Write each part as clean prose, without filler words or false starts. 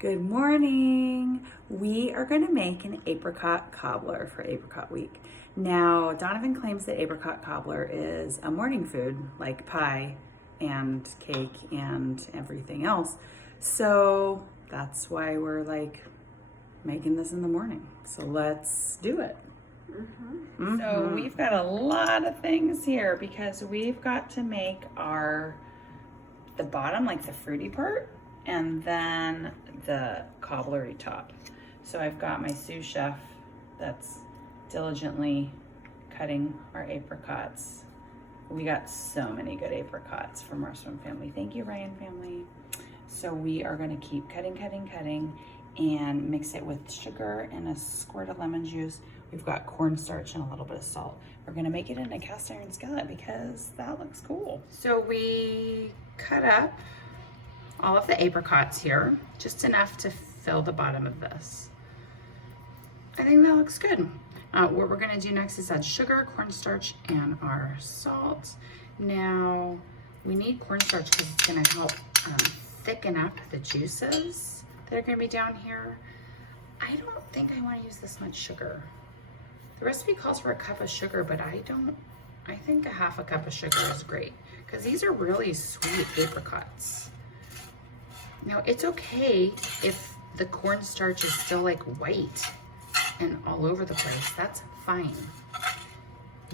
Good morning. We are going to make an apricot cobbler for apricot week. Now, Donovan claims that apricot cobbler is a morning food like pie and cake and everything else. So that's why we're making this in the morning. So let's do it. So we've got a lot of things here because we've got to make the bottom, like the fruity part, and then the cobblery top. So I've got my sous chef that's diligently cutting our apricots. We got so many good apricots from our swim family. Thank you, Ryan family. So we are gonna keep cutting, and mix it with sugar and a squirt of lemon juice. We've got cornstarch and a little bit of salt. We're gonna make it in a cast iron skillet because that looks cool. So we cut up all of the apricots here, just enough to fill the bottom of this. I think that looks good. What we're gonna do next is add sugar, cornstarch, and our salt. Now, we need cornstarch because it's gonna help thicken up the juices that are gonna be down here. I don't think I wanna use this much sugar. The recipe calls for a cup of sugar, but I think a half a cup of sugar is great because these are really sweet apricots. Now, it's okay if the cornstarch is still like white and all over the place. That's fine.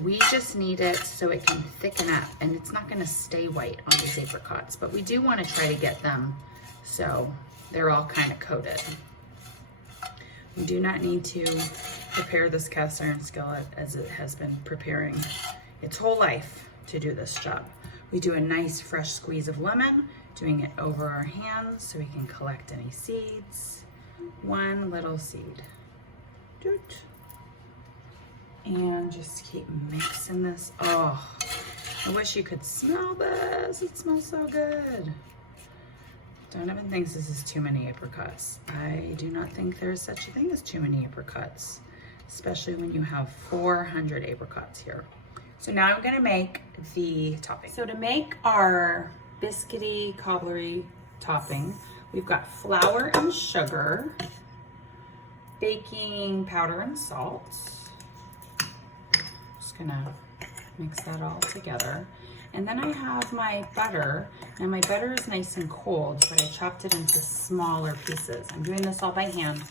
We just need it so it can thicken up, and it's not gonna stay white on these apricots, but we do wanna try to get them so they're all kind of coated. We do not need to prepare this cast iron skillet as it has been preparing its whole life to do this job. We do a nice fresh squeeze of lemon, doing it over our hands so we can collect any seeds. One little seed. Doot. And just keep mixing this. Oh, I wish you could smell this. It smells so good. Donovan thinks this is too many apricots. I do not think there is such a thing as too many apricots, especially when you have 400 apricots here. So now I'm gonna make the topping. So to make our biscuity cobblery topping, we've got flour and sugar, baking powder and salt. Just gonna mix that all together. And then I have my butter. Now my butter is nice and cold, but I chopped it into smaller pieces. I'm doing this all by hand,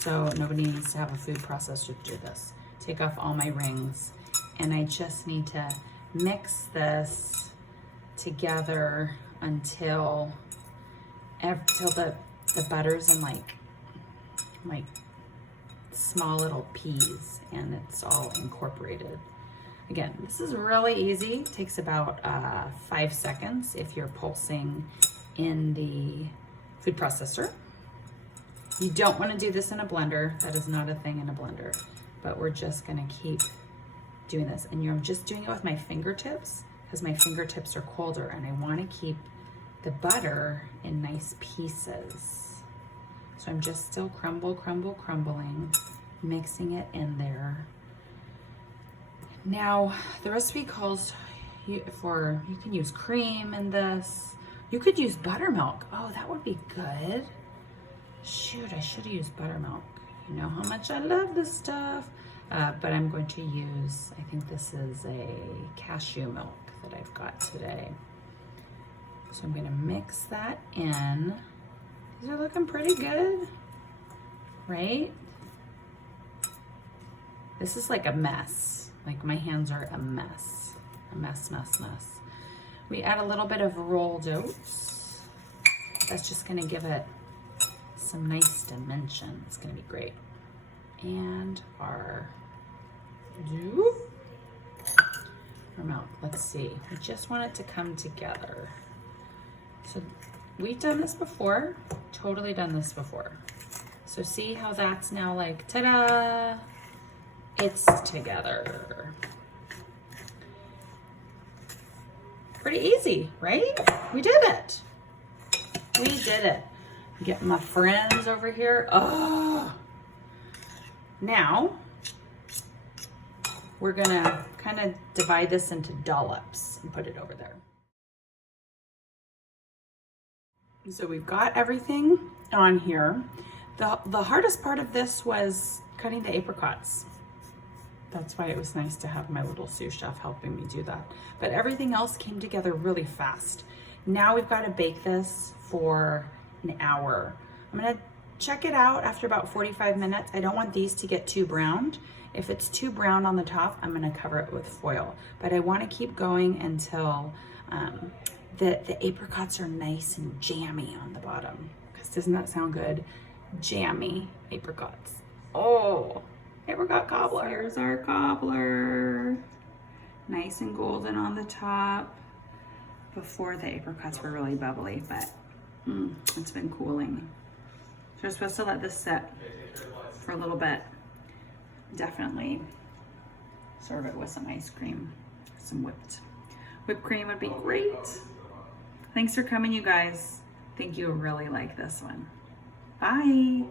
so nobody needs to have a food processor to do this. Take off all my rings. And I just need to mix this together until the butter's in like small little peas and it's all incorporated. Again, this is really easy. It takes about 5 seconds if you're pulsing in the food processor. You don't want to do this in a blender. That is not a thing in a blender, but we're just gonna keep doing this. And I'm just doing it with my fingertips because my fingertips are colder and I want to keep the butter in nice pieces. So I'm just still crumbling, mixing it in there. Now, the recipe calls you can use cream in this. You could use buttermilk. Oh, that would be good. Shoot, I should have used buttermilk. You know how much I love this stuff. But I'm going to use, I think this is a cashew milk that I've got today. So I'm gonna mix that in. These are looking pretty good, right? This is like a mess. Like my hands are a mess. A mess. We add a little bit of rolled oats. That's just gonna give it some nice dimension. It's gonna be great. And our milk. Let's see. We just want it to come together. So we've done this before, totally done this before. So see how that's now like, ta-da, it's together. Pretty easy, right? We did it. We did it. Get my friends over here. Oh. Now, we're gonna kind of divide this into dollops and put it over there. So we've got everything on here. The hardest part of this was cutting the apricots. That's why it was nice to have my little sous chef helping me do that. But everything else came together really fast. Now we've got to bake this for an hour. I'm gonna check it out after about 45 minutes. I don't want these to get too browned. If it's too brown on the top, I'm gonna cover it with foil. But I wanna keep going until the apricots are nice and jammy on the bottom. Because doesn't that sound good? Jammy apricots. Oh, apricot cobbler. Here's our cobbler. Nice and golden on the top. Before the apricots were really bubbly, but it's been cooling. So we're supposed to let this set for a little bit. Definitely serve it with some ice cream. Some whipped cream would be great. Thanks for coming, you guys. I think you'll really like this one. Bye.